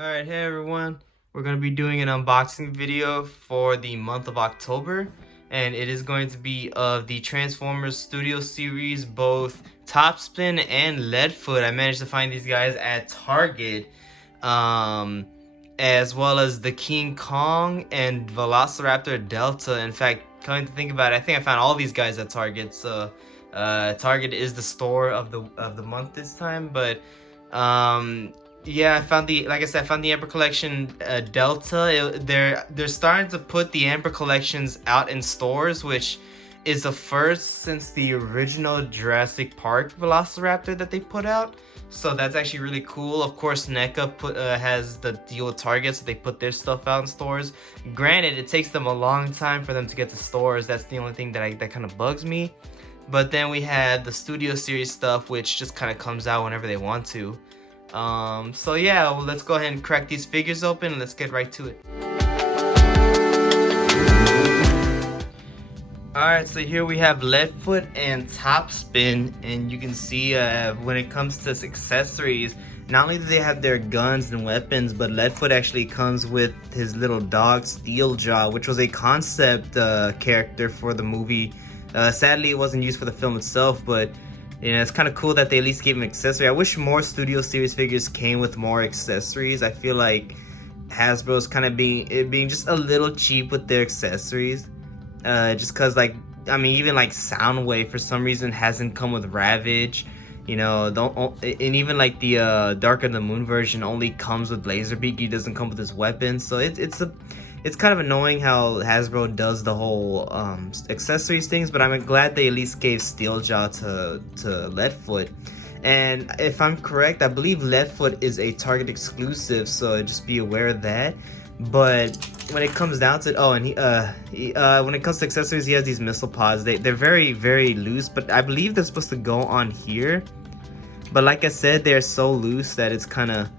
Alright, hey everyone. We're going to be doing an unboxing video for the month of October, and it is going to be of the Transformers Studio Series, both Topspin and Leadfoot. I managed to find these guys at Target, as well as the King Kong and Velociraptor Delta. In fact, coming to think about it, I think I found all these guys at Target, so Target is the store of the month this time, but yeah, I found like I said, I found the Amber Collection Delta. They're starting to put the Amber Collections out in stores, which is the first since the original Jurassic Park Velociraptor that they put out. So that's actually really cool. Of course, Neca has the deal with Target, so they put their stuff out in stores. Granted, it takes them a long time for them to get to stores. That's the only thing that kind of bugs me. But then we had the Studio Series stuff, which just kind of comes out whenever they want to. So yeah, well, let's go ahead and crack these figures open and let's get right to it. Alright, so here we have Leadfoot and Topspin, and you can see when it comes to accessories, not only do they have their guns and weapons, but Leadfoot actually comes with his little dog Steeljaw, which was a concept character for the movie. Sadly, it wasn't used for the film itself, but you know, it's kind of cool that they at least gave him accessory. I wish more Studio Series figures came with more accessories. I feel like Hasbro's kind of being just a little cheap with their accessories. Just cause like, I mean, even like Soundwave for some reason hasn't come with Ravage. You know, and even like the Dark of the Moon version only comes with Laserbeak. He doesn't come with his weapon, so it's kind of annoying how Hasbro does the whole accessories things, but I'm glad they at least gave Steeljaw to Leadfoot. And if I'm correct, I believe Leadfoot is a Target exclusive, so just be aware of that. But when it comes down to when it comes to accessories, he has these missile pods. They're very, very loose, but I believe they're supposed to go on here. But like I said, they're so loose that it's kind of,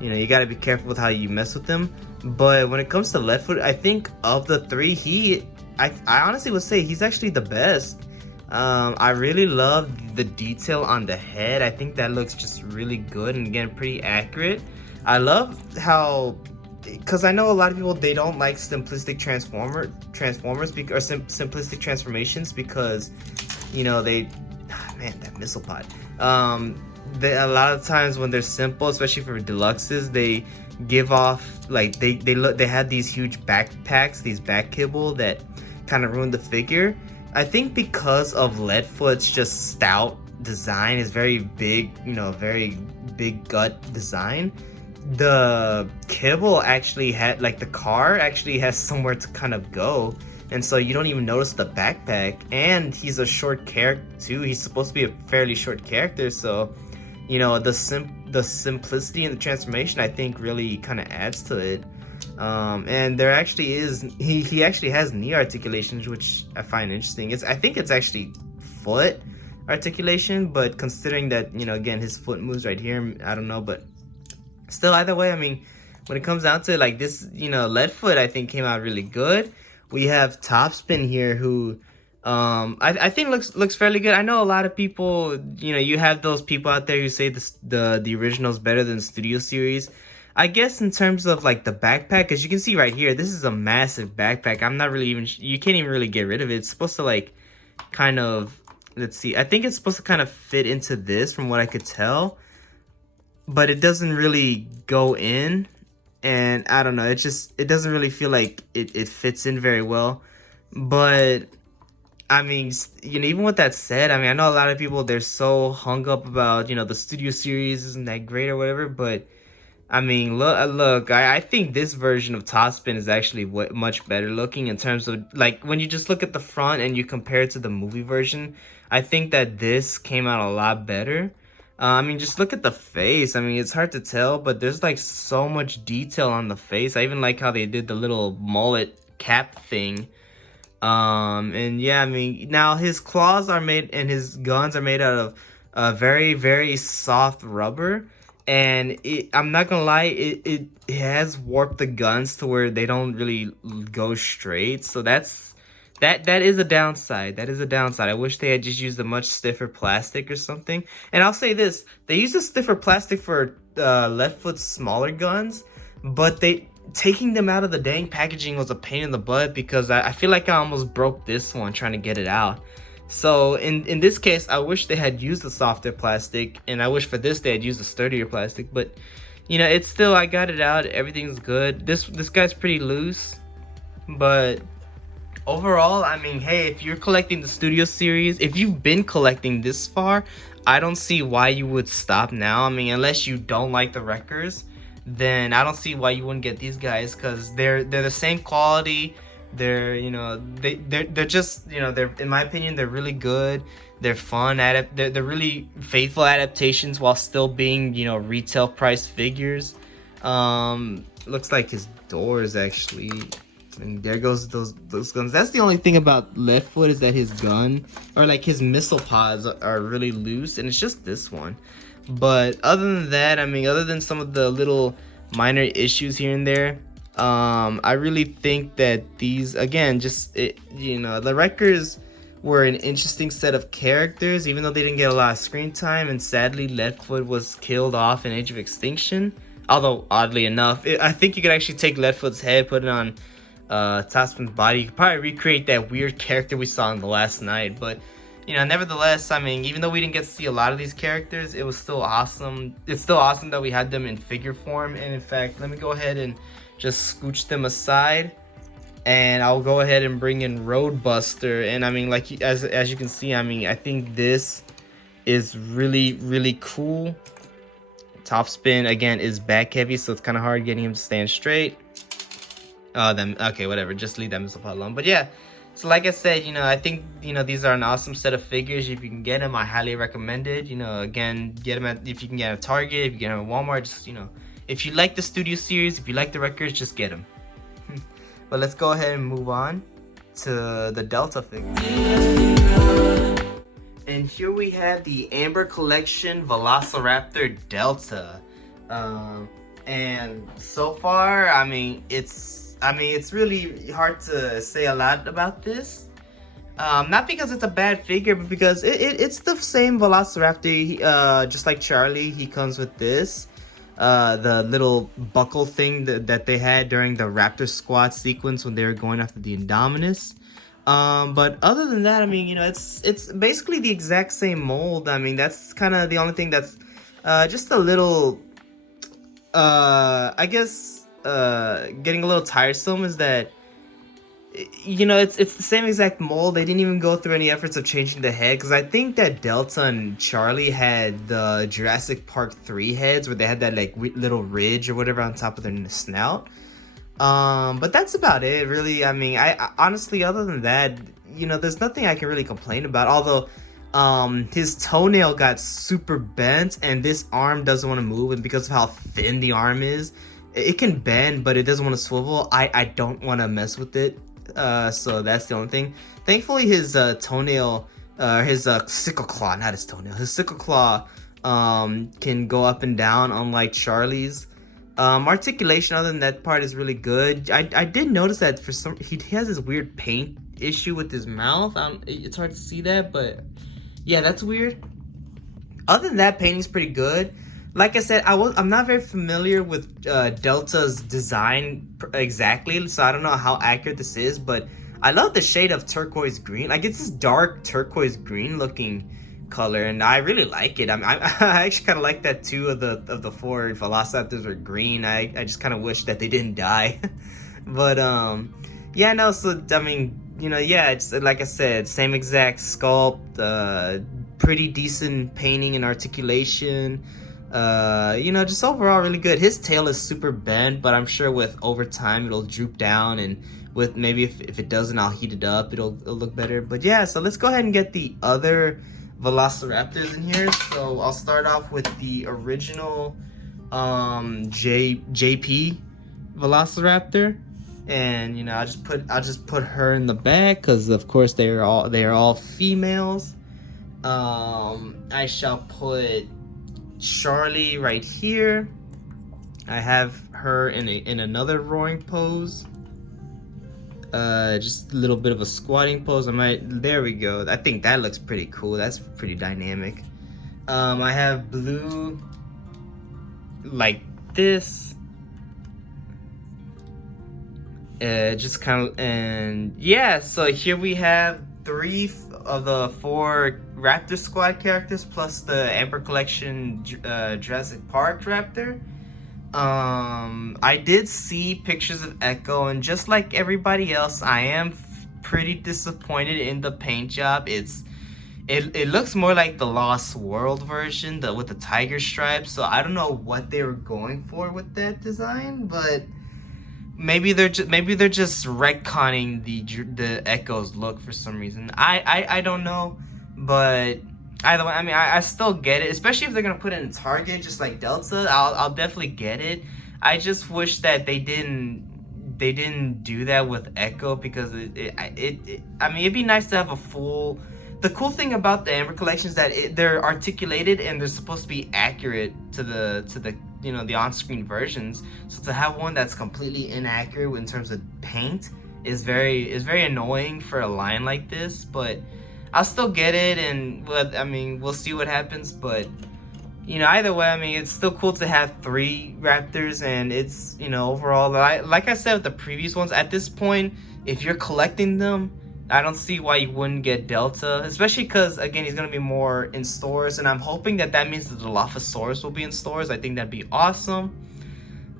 you know, you got to be careful with how you mess with them. But when it comes to Leadfoot, I think of the three, I honestly would say he's actually the best. I really love the detail on the head. I think that looks just really good and again pretty accurate. I love how, because I know a lot of people, they don't like simplistic transformers simplistic transformations because, you know, man, that missile pod. A lot of times when they're simple, especially for deluxes, they give off like they had these huge backpacks, these back kibble that kind of ruined the figure. I think because of Leadfoot's just stout design, is very big, you know, very big gut design. The kibble actually had, like, the car actually has somewhere to kind of go, and so you don't even notice the backpack. And he's a short character too. He's supposed to be a fairly short character, so you know, the simplicity and the transformation, I think, really kind of adds to it. And there actually is, he actually has knee articulations, which I find interesting. I think it's actually foot articulation, but considering that, you know, again, his foot moves right here, I don't know. But still, either way, I mean, when it comes down to like this, you know, Leadfoot, I think, came out really good. We have Topspin here, who I think looks fairly good. I know a lot of people, you know, you have those people out there who say the original is better than Studio Series. I guess in terms of like the backpack, as you can see right here, this is a massive backpack. I'm not really even, you can't even really get rid of it. It's supposed to like kind of, let's see, I think it's supposed to kind of fit into this from what I could tell, but it doesn't really go in, and I don't know, it doesn't really feel like it fits in very well. But I mean, you know, even with that said, I mean, I know a lot of people, they're so hung up about, you know, the Studio Series isn't that great or whatever, but I mean, look, I think this version of Topspin is actually much better looking in terms of, like, when you just look at the front and you compare it to the movie version, I think that this came out a lot better. I mean, just look at the face. I mean, it's hard to tell, but there's like so much detail on the face. I even like how they did the little mullet cap thing. And yeah, I mean, now his claws are made and his guns are made out of very, very soft rubber. And I'm not gonna lie, it has warped the guns to where they don't really go straight. So that is a downside. That is a downside. I wish they had just used a much stiffer plastic or something. And I'll say this, they used a stiffer plastic for Leadfoot's smaller guns, but taking them out of the dang packaging was a pain in the butt, because I feel like I almost broke this one trying to get it out. So in this case, I wish they had used the softer plastic, and I wish for this they had used the sturdier plastic, but you know, it's still, I got it out, everything's good. This guy's pretty loose, but overall, I mean, hey, if you're collecting the Studio Series, if you've been collecting this far, I don't see why you would stop now. I mean, unless you don't like the Wreckers, then I don't see why you wouldn't get these guys, because they're the same quality. They're, you know, they're just, you know, they're, in my opinion, they're really good. They're fun, they're really faithful adaptations while still being, you know, retail price figures. Looks like his doors actually. And there goes those guns. That's the only thing about Leadfoot, is that his gun, or like his missile pods, are really loose, and it's just this one. But other than that, I mean, other than some of the little minor issues here and there, I really think that these, again, you know, the Wreckers were an interesting set of characters, even though they didn't get a lot of screen time, and sadly Leadfoot was killed off in Age of Extinction. Although, oddly enough, I think you could actually take Leadfoot's head, put it on Topspin's body. You could probably recreate that weird character we saw in the last night. But you know, nevertheless, I mean, even though we didn't get to see a lot of these characters, it was still awesome. It's still awesome that we had them in figure form. And in fact, let me go ahead and just scooch them aside, and I'll go ahead and bring in Roadbuster. And I mean, like, as you can see, I mean, I think this is really cool. Topspin, again, is back heavy, so it's kind of hard getting him to stand straight. Okay, whatever, just leave that missile pod alone. But yeah, so like I said, you know, I think, you know, these are an awesome set of figures. If you can get them, I highly recommend it. You know, again, get them if you can get them at Target, if you get them at Walmart, just, you know, if you like the Studio Series, if you like the Wreckers, just get them. But let's go ahead and move on to the Delta figure. And here we have the Amber Collection Velociraptor Delta. And so far, I mean, it's really hard to say a lot about this. Not because it's a bad figure, but because it's the same Velociraptor. Just like Charlie, he comes with this. The little buckle thing that they had during the Raptor Squad sequence when they were going after the Indominus. But other than that, I mean, you know, it's basically the exact same mold. I mean, that's kind of the only thing that's just a little, I guess, getting a little tiresome, is that, you know, it's the same exact mold. They didn't even go through any efforts of changing the head, because I think that Delta and Charlie had the Jurassic Park 3 heads, where they had that like little ridge or whatever on top of their snout. But that's about it, really. I mean, I honestly, other than that, you know, there's nothing I can really complain about. Although, his toenail got super bent, and this arm doesn't want to move, and because of how thin the arm is, it can bend, but it doesn't want to swivel. I don't want to mess with it. So that's the only thing. Thankfully, his toenail, his sickle claw, not his toenail, his sickle claw, can go up and down, unlike Charlie's. Articulation, other than that part, is really good. I did notice that for some, he has this weird paint issue with his mouth. It's hard to see that, but yeah, that's weird. Other than that, painting's pretty good. Like I said, I'm not very familiar with Delta's design exactly, so I don't know how accurate this is, but I love the shade of turquoise green. Like, it's this dark turquoise green looking color, and I really like it. I actually kind of like that too. Of the 4 Velociraptors are green. I just kind of wish that they didn't die. But yeah, no. So I mean, you know, yeah, it's like I said, same exact sculpt, pretty decent painting and articulation. You know, just overall really good. His tail is super bent, but I'm sure with over time it'll droop down, and with maybe if it doesn't, I'll heat it up. It'll look better. But yeah, so let's go ahead and get the other Velociraptors in here. So I'll start off with the original JP Velociraptor, and you know, I'll just put her in the back, because of course they are all females. I shall put Charlie right here. I have her in another roaring pose. Just a little bit of a squatting pose. There we go. I think that looks pretty cool. That's pretty dynamic. I have Blue like this. Just kind of, and yeah, so here we have 3 of the 4 Raptor Squad characters plus the Amber Collection Jurassic Park Raptor. I did see pictures of Echo, and just like everybody else, I am pretty disappointed in the paint job. It looks more like the Lost World version, with the tiger stripes. So I don't know what they were going for with that design, but maybe they're just retconning the Echo's look for some reason. I don't know, but either way, I mean, I still get it, especially if they're gonna put it in Target just like Delta. I'll definitely get it. I just wish that they didn't do that with Echo, because I mean, it'd be nice to have a full. The cool thing about the Amber Collection is that they're articulated and they're supposed to be accurate to the the on-screen versions. So to have one that's completely inaccurate in terms of paint is very annoying for a line like this. But I'll still get it, and I mean, we'll see what happens. But either way, I mean, it's still cool to have 3 Raptors, and it's overall, like I said with the previous ones, at this point, if you're collecting them, I don't see why you wouldn't get Delta, especially because, again, he's going to be more in stores, and I'm hoping that means that the Dilophosaurus will be in stores. I think that'd be awesome.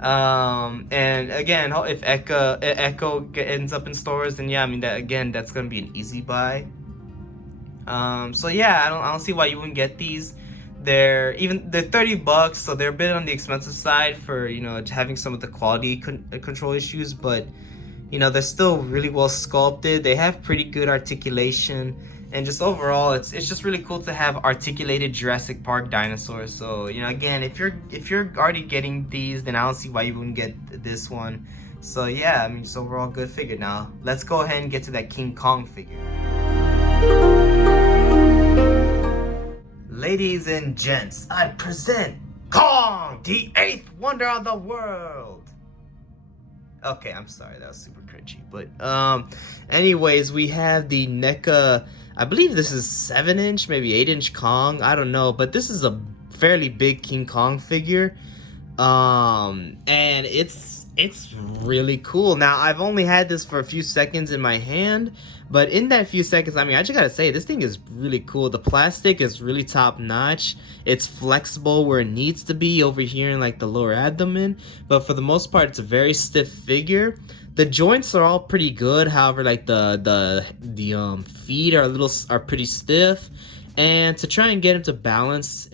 And again, if Echo ends up in stores, then yeah, I mean, that's going to be an easy buy. So yeah, I don't see why you wouldn't get these. They're $30, so they're a bit on the expensive side for, having some of the quality control issues, but they're still really well sculpted. They have pretty good articulation, and just overall, it's just really cool to have articulated Jurassic Park dinosaurs. So again, if you're already getting these, then I don't see why you wouldn't get this one. So yeah, I mean, just overall good figure. Now let's go ahead and get to that King Kong figure. Ladies and gents, I present Kong, the 8th wonder of the world. Okay, I'm sorry, that was super cringy. But anyways, we have the Neca. I believe this is 7-inch, maybe 8-inch Kong. I don't know, but this is a fairly big King Kong figure. And it's really cool. Now, I've only had this for a few seconds in my hand, but in that few seconds, I mean, I just gotta say, this thing is really cool. The plastic is really top notch. It's flexible where it needs to be over here in like the lower abdomen, but for the most part, it's a very stiff figure. The joints are all pretty good. However, like the feet are pretty stiff, and to try and get him to balance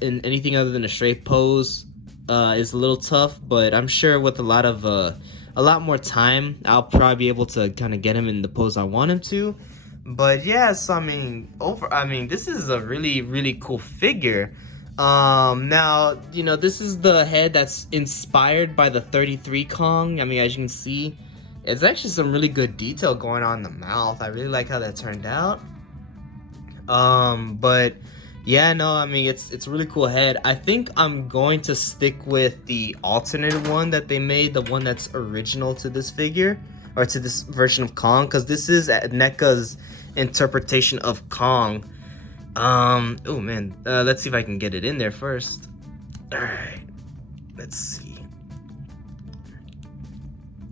in anything other than a straight pose is a little tough. But I'm sure with a lot more time, I'll probably be able to kind of get him in the pose I want him to. But yeah, so I mean, this is a really cool figure. Now, this is the head that's inspired by the 33 Kong. I mean, as you can see, it's actually some really good detail going on in the mouth. I really like how that turned out. But yeah, no, I mean, it's a really cool head. I think I'm going to stick with the alternate one that they made, the one that's original to this figure, or to this version of Kong, because this is NECA's interpretation of Kong. Oh man, let's see if I can get it in there first. All right, let's see.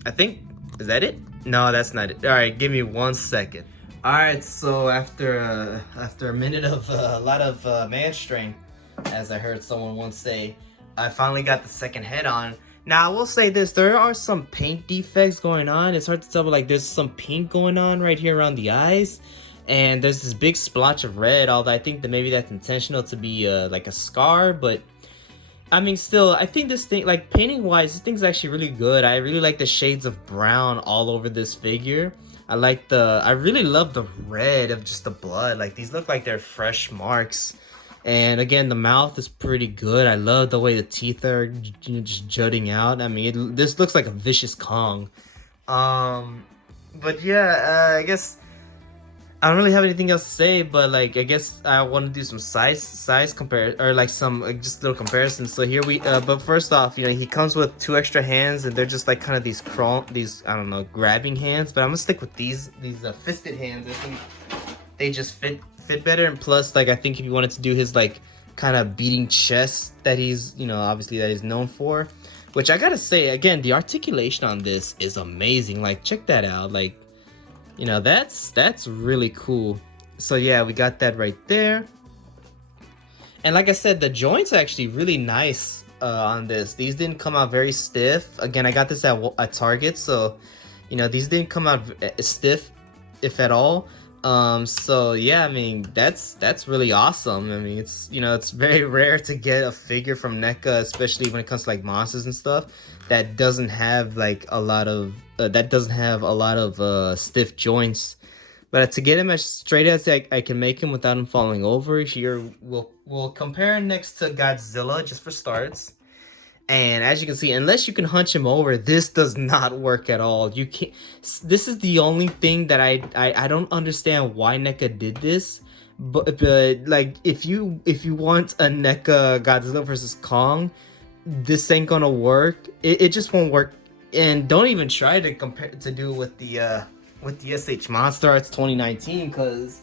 I think, is that it? No, that's not it. All right, give me 1 second. All right, so after a minute of a lot of man strength, as I heard someone once say, I finally got the second head on. Now, I will say this, there are some paint defects going on. It's hard to tell, but like there's some pink going on right here around the eyes. And there's this big splotch of red, although I think that maybe that's intentional to be like a scar. But I mean, still, I think this thing, like painting wise, this thing's actually really good. I really like the shades of brown all over this figure. I really love the red of just the blood. Like these look like they're fresh marks. And again, the mouth is pretty good. I love the way the teeth are just jutting out. I mean, this looks like a vicious Kong. But yeah, I guess I don't really have anything else to say, but like I guess I want to do some size compare, or like some just little comparisons. So here we but first off, he comes with 2 extra hands, and they're just like kind of these I don't know, grabbing hands, but I'm gonna stick with these fisted hands. I think they just fit better, and plus, like, I think if you wanted to do his like kind of beating chest that he's obviously that he's known for, which I gotta say, again, the articulation on this is amazing. Like, check that out. Like, you know, that's really cool. So yeah, we got that right there. And like I said, the joints are actually really nice on this. These didn't come out very stiff. Again, I got this at Target, so you know, these didn't come out stiff, if at all. So yeah, I mean, that's really awesome. I mean, it's, you know, it's very rare to get a figure from NECA, especially when it comes to like monsters and stuff, that doesn't have like a lot of stiff joints. But to get him as straight as I can make him without him falling over, here we'll compare him next to Godzilla just for starts. And as you can see, unless you can hunch him over, this does not work at all. You can't. This is the only thing that I don't understand why NECA did this. But like, if you want a NECA Godzilla versus Kong, this ain't gonna work. It just won't work. And don't even try to do it with the SH Monster Arts 2019, because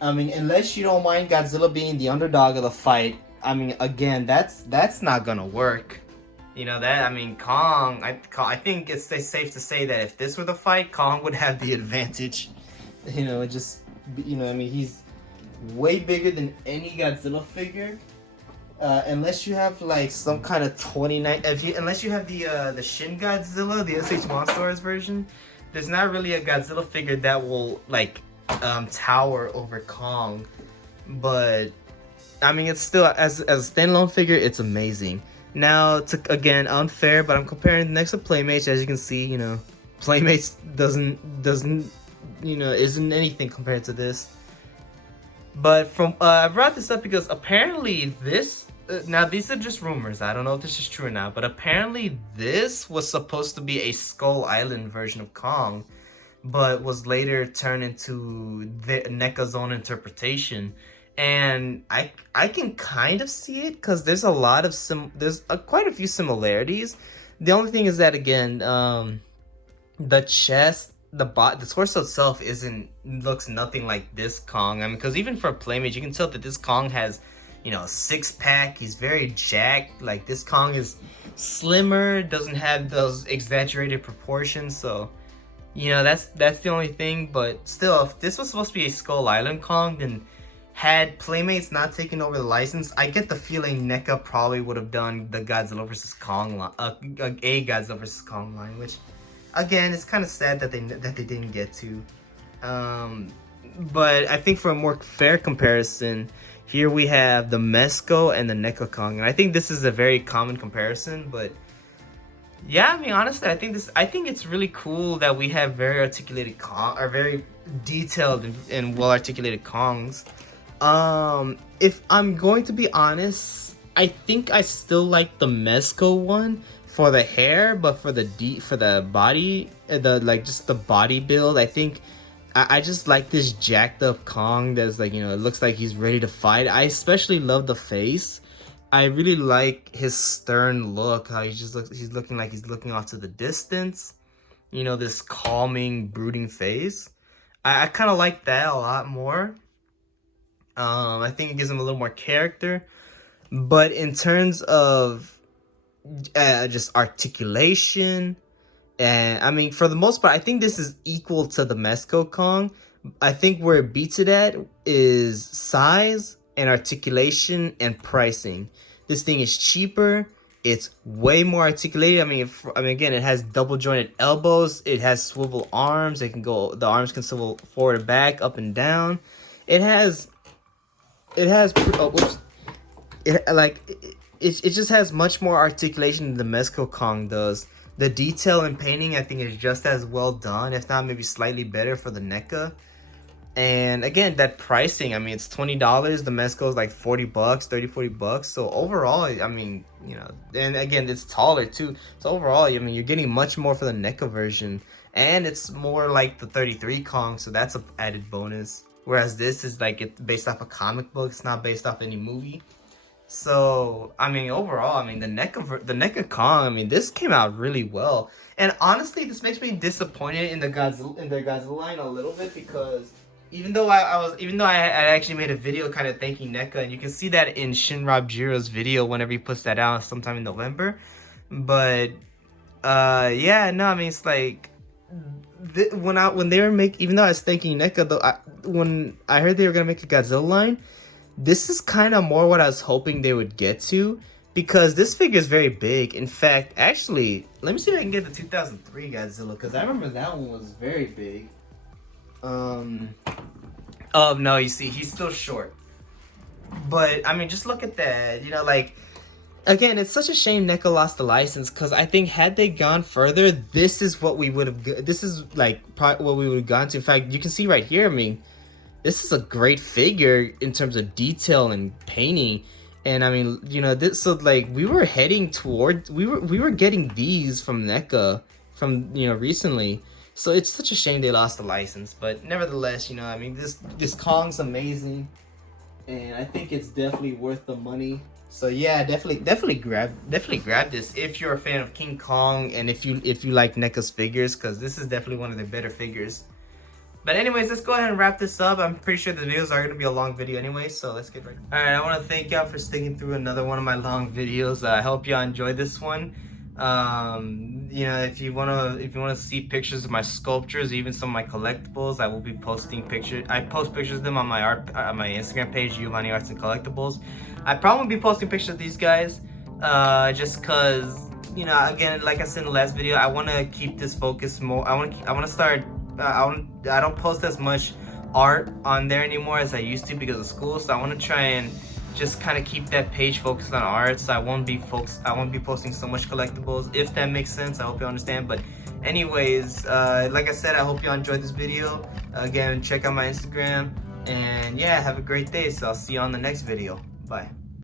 I mean, unless you don't mind Godzilla being the underdog of the fight, I mean, again, that's not gonna work. You know that, I mean, Kong, I think it's safe to say that if this were the fight, Kong would have the advantage. You know, I mean, he's way bigger than any Godzilla figure. Unless you have like some kind of 29, unless you have the Shin Godzilla, the SH Monstars version, there's not really a Godzilla figure that will like tower over Kong. But I mean, it's still, as a standalone figure, it's amazing. Now, again, unfair, but I'm comparing next to Playmates. As you can see, you know, Playmates doesn't you know, isn't anything compared to this. But I brought this up because apparently this, now these are just rumors, I don't know if this is true or not, but apparently this was supposed to be a Skull Island version of Kong, but was later turned into NECA's own interpretation. And I can kind of see it, because there's a lot of quite a few similarities. The only thing is that, again, the chest, the torso itself looks nothing like this Kong. I mean, because even for Playmate, you can tell that this Kong has, you know, a six-pack. He's very jacked. Like, this Kong is slimmer, doesn't have those exaggerated proportions. So, you know, that's the only thing. But still, if this was supposed to be a Skull Island Kong, then had Playmates not taken over the license, I get the feeling NECA probably would have done the Godzilla vs. Kong line, a Godzilla vs. Kong line, which, again, it's kind of sad that they didn't get to. But I think for a more fair comparison, here we have the Mezco and the NECA Kong, and I think this is a very common comparison. But yeah, I mean, honestly, I think it's really cool that we have very articulated very detailed and well articulated Kongs. If I'm going to be honest, I think I still like the Mezco one for the hair, but for the body, just the body build, I think I just like this jacked up Kong that's like, you know, it looks like he's ready to fight. I especially love the face. I really like his stern look, how he's looking like he's looking off to the distance. You know, this calming, brooding face. I kind of like that a lot more. I think it gives him a little more character. But in terms of just articulation, and I mean, for the most part, I think this is equal to the Mezco Kong. I think where it beats it at is size and articulation and pricing. This thing is cheaper. It's way more articulated. I mean, again, it has double jointed elbows. It has swivel arms. The arms can swivel forward and back, up and down. It just has much more articulation than the Mezco Kong does. The detail and painting, I think, is just as well done, if not maybe slightly better for the NECA. And again, that pricing, I mean, it's $20. The Mezco is like $40, $30-$40. So overall, I mean, you know, and again, it's taller too. So overall, I mean, you're getting much more for the NECA version, and it's more like the 33 Kong, so that's an added bonus. Whereas this is like, it's based off a comic book. It's not based off any movie. So, I mean, overall, I mean, the NECA Kong, I mean, this came out really well. And honestly, this makes me disappointed in their Godzilla line a little bit, because even though I actually made a video kind of thanking NECA, and you can see that in Shinrab Jiro's video whenever he puts that out sometime in November, But yeah, no, I mean it's like when they were even though I was thinking NECA though, when I heard they were gonna make a Godzilla line, this is kind of more what I was hoping they would get to, because this figure is very big. In fact, actually, let me see if I can get the 2003 Godzilla, because I remember that one was very big. Oh no, you see, he's still short. But I mean, just look at that. You know, like, again, it's such a shame NECA lost the license, because I think had they gone further, this is what we would have. This is like probably what we would have gone to. In fact, you can see right here. I mean, this is a great figure in terms of detail and painting. And I mean, you know, this, so like we were heading towards, we were getting these from NECA from, you know, recently. So it's such a shame they lost the license, but nevertheless, you know, I mean, this Kong's amazing, and I think it's definitely worth the money. So yeah, definitely grab this if you're a fan of King Kong, and if you like NECA's figures, because this is definitely one of their better figures. But anyways, let's go ahead and wrap this up. I'm pretty sure the videos are going to be a long video anyway, so let's get right. Alright, I want to thank y'all for sticking through another one of my long videos. I hope y'all enjoyed this one. You know, if you wanna see pictures of my sculptures, even some of my collectibles, I will be posting pictures. I post pictures of them on my my Instagram page, Giovanni Arts and Collectibles. I probably won't be posting pictures of these guys, just cause, you know, again, like I said in the last video, I want to keep this focus more. I want to start. I don't post as much art on there anymore as I used to because of school. So I want to try and just kind of keep that page focused on art. So I won't be posting so much collectibles, if that makes sense. I hope you understand. But anyways, like I said, I hope you enjoyed this video. Again, check out my Instagram, and yeah, have a great day. So I'll see you on the next video. Bye.